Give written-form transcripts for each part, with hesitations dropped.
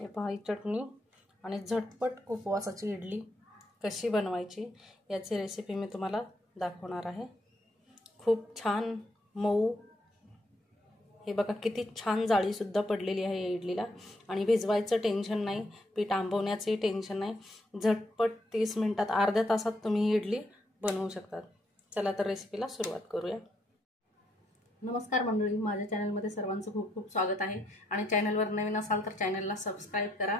हे पहा ही चटणी आणि झटपट उपवासाची इडली कशी बनवायची याची रेसिपी मी तुम्हाला दाखवणार आहे। खूप छान मऊ, हे बघा किती छान जाळी सुद्धा पडलेली आहे या इडलीला आणि भिजवायचं टेन्शन नाही, पीठ आंबवण्याचंही टेन्शन नाही। झटपट 30 मिनिटात अर्ध्या तासात तुम्ही ही इडली बनवू शकता। चला तर रेसिपीला सुरुवात करूया। नमस्कार मंडळी, माझ्या चॅनलमध्ये सर्वांचं खूप खूप स्वागत आहे आणि चॅनलवर नवीन असाल तर चॅनलला सबस्क्राइब करा।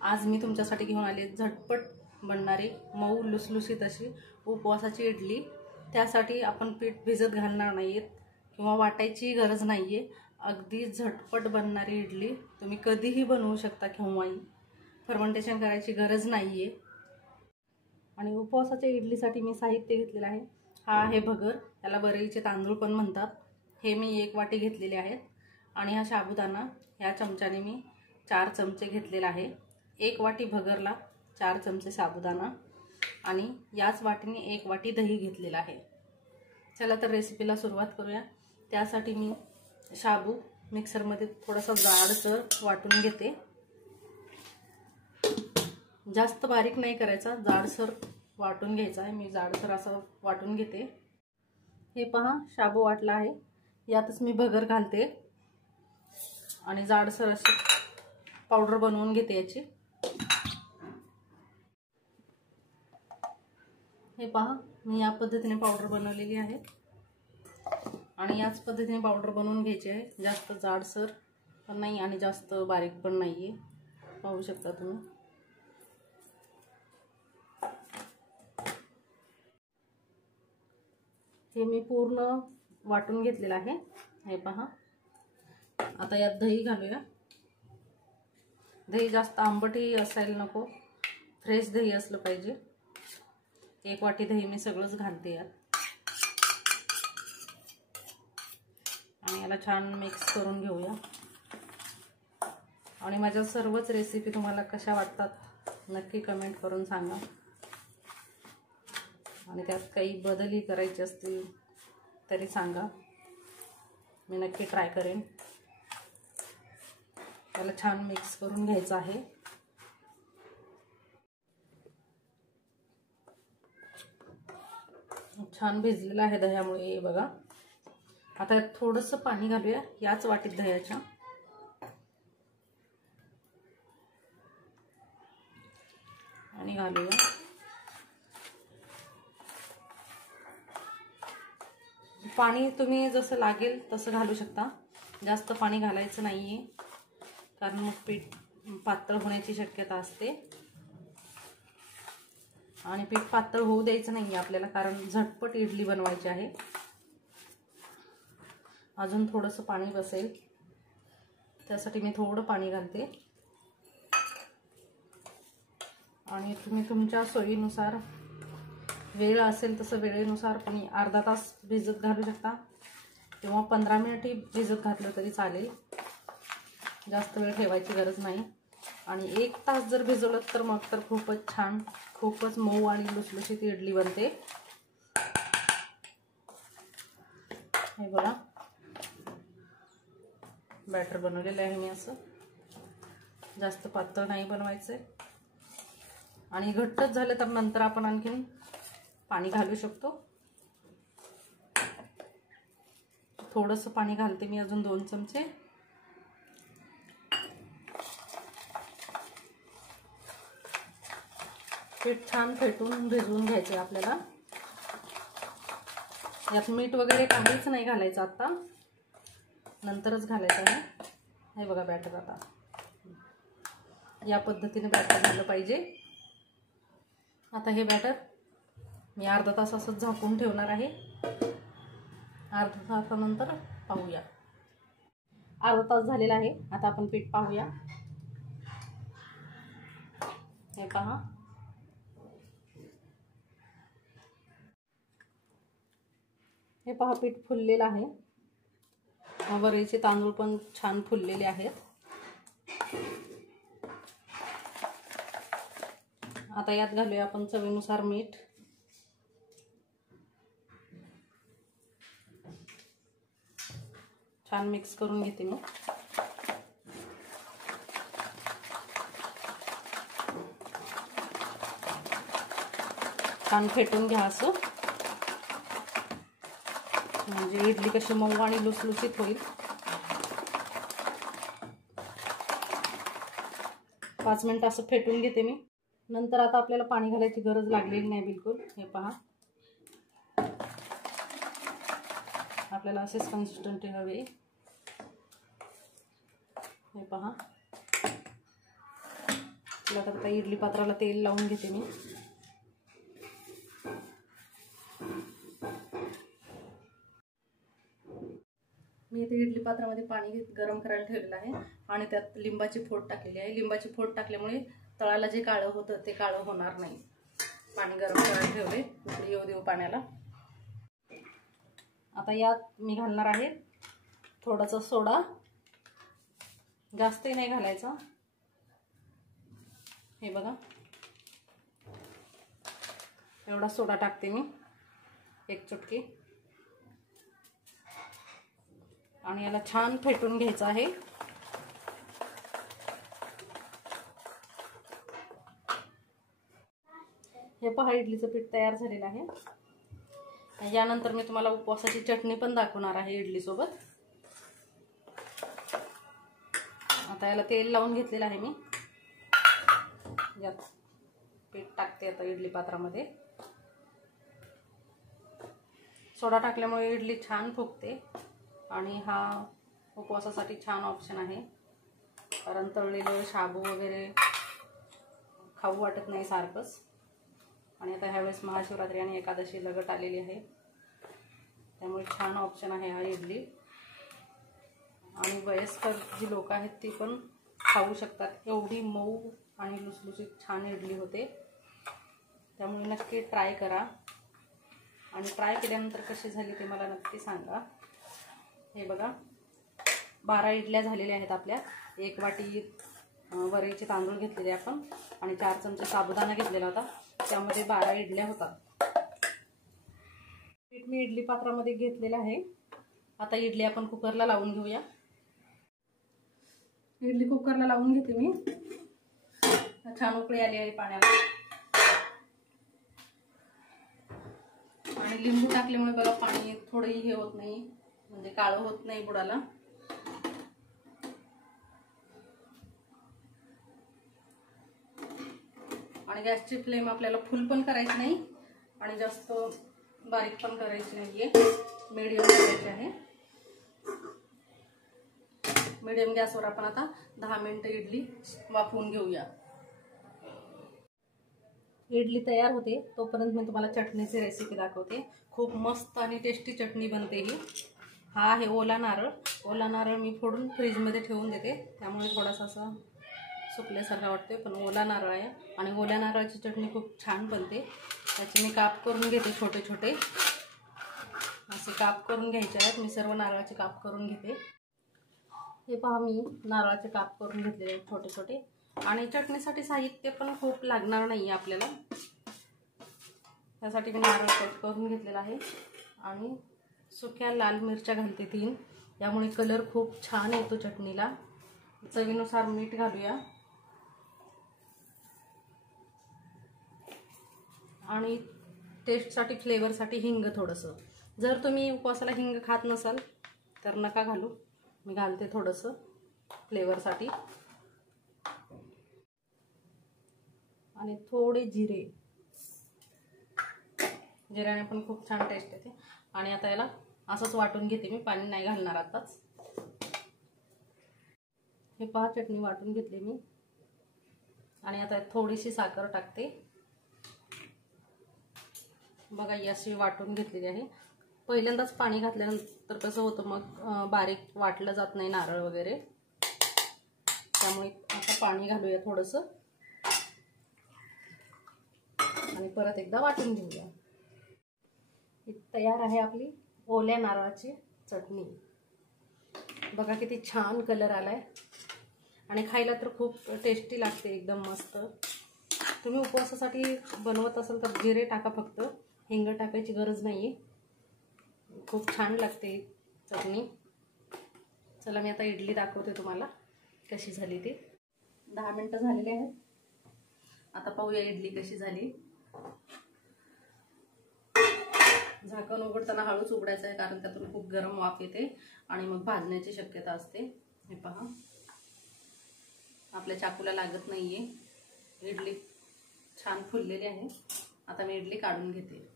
आज मी तुमच्यासाठी घेऊन आले झटपट बनणारी मऊ लुसलुशीत अशी उपवासाची इडली। त्यासाठी आपण पीठ भिजत घालणार नाहीत किंवा वाटायची गरज नाहीये। अगदी झटपट बनणारी इडली तुम्ही कधीही बनवू शकता, केव्हाही। फर्मेंटेशन करायची गरज नाहीये। आणि उपवासाच्या इडलीसाठी मी साहित्य घेतलेलं आहे। हा आहे भगर, त्याला बरईचे तांदूळ पण म्हणतात। हे मी 1 वाटी घेतलेले आहेत आणि हा साबुदाणा या चमच्याने मी 4 चमचे घेतलेला आहे। 1 वाटी भगरला 4 चमचे साबुदाणा आणि याच वाटीने 1 वाटी दही घेतलेला आहे। चला तर रेसिपीला सुरुवात करूया। त्यासाठी मी शाबू मिक्सरमध्ये थोडासा जाडसर वाटून घेते। जास्त बारीक नाही करायचा, जाडसर वाटून घ्यायचा आहे। मी जाडसर असं वाटून घेते। हे पहा शाबू वाटला आहे, यातच मी भगर घालते आणि जाडसर अशी पावडर बनवून घेते याची। हे पहा मी या पद्धतीने पावडर बनवलेली आहे आणि याच पद्धतीने पावडर बनवून घ्यायची आहे। जास्त जाडसर पण नाही आणि जास्त बारीक पण नाहीये, पाहू शकता तुम्ही। हे मी पूर्ण वाटून घेतलेलं आहे। हे पहा, आता यात दही घालूया। दही जास्त आंबटही असायला नको, फ्रेश दही असलं पाहिजे। 1 वाटी दही मी सगळंच घालते यात आणि याला छान मिक्स करून घेऊया। आणि माझ्या सर्वच रेसिपी तुम्हाला कशा वाटतात नक्की कमेंट करून सांगा आणि त्यात काही बदलही करायचे असतील तरी सांगा, मी नक्की ट्राय करेन। त्याला छान मिक्स करून घ्यायचं आहे। छान भिजलेलं आहे दह्यामुळे, हे बघा। आता यात थोडंसं पाणी घालूया याच वाटीत दह्याच्या आणि घालूया। पाणी तुम्ही जसं लागेल तसं घालू शकता, जास्त पाणी घालायचं नाहीये कारण मग पीठ पातळ होण्याची शक्यता असते आणि पीठ पातळ होऊ द्यायचं नाहीये आपल्याला, कारण झटपट इडली बनवायची आहे। अजून थोडंसं पाणी बसेल, त्यासाठी मी थोडं पाणी घालते आणि तुम्ही तुमच्या सोयीनुसार, वेळ असेल तसं वेळेनुसार तुम्ही अर्धा तास भिजत घालू शकता किंवा 15 मिनिटही भिजत घातलं तरी चालेल। जास्त वेळ ठेवायची गरज नाही आणि 1 तास जर भिजवलं तर मग तर खूपच छान, खूपच मऊ आणि लुसलुशीत इडली बनते। हे बघा, बॅटर बनवलेलं आहे मी असं। जास्त पातळ नाही बनवायचं आणि घट्टच झाले तर नंतर आपण आणखीन पाणी घालू शकतो। थोडंसं पाणी घालते मी, अजून 2 चमचे। पीठ छान फेटून भिजवून घ्यायचे आपल्याला। यात मीठ वगैरे काहीच नाही घालायचं, आता नंतरच घालायचं आहे। हे बघा बॅटर, आता या पद्धतीने बॅटर झालं पाहिजे। आता हे बॅटर मी अर्धा तास असं झाकून ठेवणार आहे। अर्धा तासानंतर पाहूया। अर्धा तास झालेला आहे, आता आपण पीठ पाहूया। हे पहा, हे पहा पीठ फुललेलं आहे। बरईचे तांदूळ पण छान फुललेले आहेत। आता यात घालूया आपण चवीनुसार मीठ। छान मिक्स करून घेते मी। छान फेटून घ्या असं, म्हणजे इडली कशी मऊ आणि लुसलुसीत होईल. 5 मिनिटं असं फेटून घेते मी. नंतर आता आपल्याला पाणी घालायची गरज लागलेली नाही बिलकुल. हे पहा, आपल्याला असेच कन्सिस्टन्सी हवे. हे पहा, आता इडली पात्राला तेल लावून घेते मी. मी इथे इडली पात्रामध्ये पाणी गरम करायला ठेवलेलं आहे आणि त्यात लिंबाची फोड टाकलेली आहे. लिंबाची फोड टाकल्यामुळे तळाला जे काळं होतं ते काळं होणार नाही. पाणी गरम करायला ठेवले, उकळी येऊ देऊ पाण्याला. आता यात मी घालणार आहे थोडासा सोडा, जास्तही नाही घालायचा. हे बघा, एवढा सोडा टाकते मी, 1 चुटकी. आणि याला छान फेटून घ्यायचं आहे. हे पहा, इडलीचं पीठ तयार झालेलं आहे. यानंतर मी तुम्हाला उपवासाची चटणी पण दाखवणार आहे इडली सोबत. आता याला तेल लावून घेतलेलं आहे मी. यात पीठ टाकते आता इडली पात्रामध्ये. सोडा टाकल्यामुळे इडली छान फुगते आणि हा उपवासासाठी छान ऑप्शन आहे. कारण तळलेलं शाबू वगैरे खाऊ वाटत नाही सारखंच. आणि आता ह्यावेळेस महाशिवरात्री आणि एकादशी लगट आलेली आहे, त्यामुळे छान ऑप्शन आहे हा इडली. आणि वयस्कर जी लोक आहेत ती पण खाऊ शकतात. एवढी मऊ आणि लुसलुसीत छान इडली होते. त्यामुळे नक्की ट्राय करा आणि ट्राय केल्यानंतर कशी झाली ते मला नक्की सांगा. हे बघा, 12 इडल्या झालेल्या आहेत आपल्या. 1 वाटी वरईचे तांदूळ घेतलेले आपण आणि 4 चमचे साबुदाणा घेतलेला होता. त्यामध्ये 12 इडल्या होतात. पीठ मी इडली पात्रामध्ये घेतलेलं आहे. आता इडली आपण कुकरला लावून घेऊया. इडली कुकरला लावून घेते मी. छान उकळी आली आहे पाण्याला. आणि लिंबू टाकल्यामुळे बघा पाणी थोडंही हे होत नाही, म्हणजे काळं होत नाही बुडाला. आणि गॅसची फ्लेम आपल्याला फुल पण करायची नाही आणि जास्त बारीक पण करायची नाहीये, मीडियम करायची आहे. मीडियम गॅसवर आपण आता 10 मिनिटं इडली वाफवून घेऊया. इडली तयार होते तोपर्यंत मी तुम्हाला चटणीची रेसिपी दाखवते. खूप मस्त आणि टेस्टी चटणी बनते ही. हा आहे ओला नारळ. ओला नारळ मी फोडून फ्रीजमध्ये ठेवून देते, त्यामुळे थोडासा असं सुकल्यासारखा वाटतोय, पण ओला नारळ आहे. आणि ओल्या नारळाची चटणी खूप छान बनते. त्याचे मी काप करून घेते, छोटे छोटे असे काप करून घ्यायचे आहेत. मी सर्व नारळाचे काप करून घेते. हे पहा, मी नारळाचे काप करून घेतलेले आहेत छोटे छोटे. आणि चटणीसाठी साहित्य पण खूप लागणार नाही आपल्याला. त्यासाठी मी नारळ कट करून घेतलेला आहे आणि सुक्या लाल मिरच्या घालते 3. यामुळे कलर खूप छान येतो चटणीला. चवीनुसार मीठ घालूया आणि टेस्टसाठी फ्लेवरसाठी हिंग थोडंसं. जर तुम्ही उपवासाला हिंग खात नसाल तर नका घालू, मी घालते थोडंसं फ्लेवरसाठी. आणि थोडे जिरे, जिऱ्याने पण खूप छान टेस्ट येते. आणि आता याला असंच वाटून घेते मी, पाणी नाही घालणार आताच. हे पहा, चटणी वाटून घेतली मी आणि आता थोडीशी साखर टाकते. बघा, ही अशी वाटून घेतलेली आहे. पहिल्यांदाच पाणी घातल्यानंतर कसं होतं मग बारीक वाटलं जात नाही नारळ वगैरे, त्यामुळे आता पाणी घालूया थोडंसं आणि परत एकदा वाटून घेऊया. तयार आहे आपली ओल्या नारळाची चटणी. बघा किती छान कलर आलाय आणि खायला तर खूप टेस्टी लागते, एकदम मस्त. तुम्ही उपवासासाठी बनवत असाल तर जिरे टाका फक्त, हिंग टाकायची गरज नाही. खूप छान लागते चटणी. चला, मी आता इडली दाखवते तुम्हाला कशी झाली ती. 10 मिनिटं झालेली आहेत. आता पाहूया इडली कशी झाली. झाकण उघडताना हळूच उघडायचं आहे, कारण त्यातून खूप गरम वाफ येते आणि मग भाजण्याची शक्यता असते. हे पहा, आपल्या चाकूला लागत नाहीये. इडली छान फुललेली आहे. आता मी इडली काढून घेते.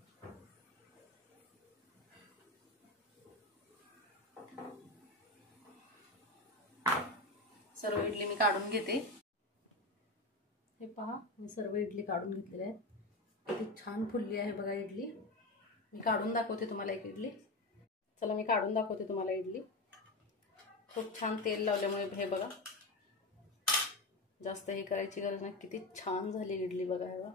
सर्व इडली मी काढून घेते. हे पहा, मी सर्व इडली काढून घेतलेली आहे. किती छान फुलली आहे बघा इडली. मी काढून दाखवते तुम्हाला एक इडली. चला मी काढून दाखवते तुम्हाला इडली. खूप छान तेल लावल्यामुळे हे बघा, जास्त हे करायची गरज नाही. किती छान झाली इडली बघा. हे बघा,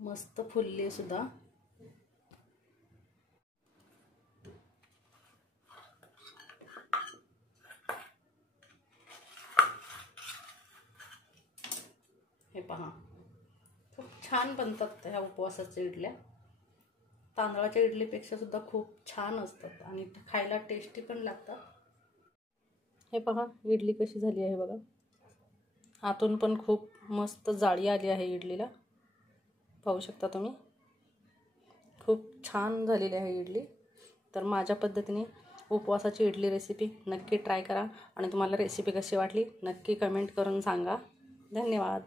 मस्त फुलली सुद्धा. हे पहा, खूप छान बनतात ह्या उपवासाच्या इडल्या. तांदळाच्या इडलीपेक्षा सुद्धा खूप छान असतात आणि खायला टेस्टी पण लागतात. हे पहा इडली कशी झाली आहे बघा. आतून पण खूप मस्त जाळी आली आहे इडलीला. पाहू शकता तुम्ही, खूप छान झालेली आहे इडली. तर माझ्या पद्धतीने उपवासाची इडली रेसिपी नक्की ट्राय करा आणि तुम्हाला रेसिपी कशी वाटली नक्की कमेंट करून सांगा. धन्यवाद.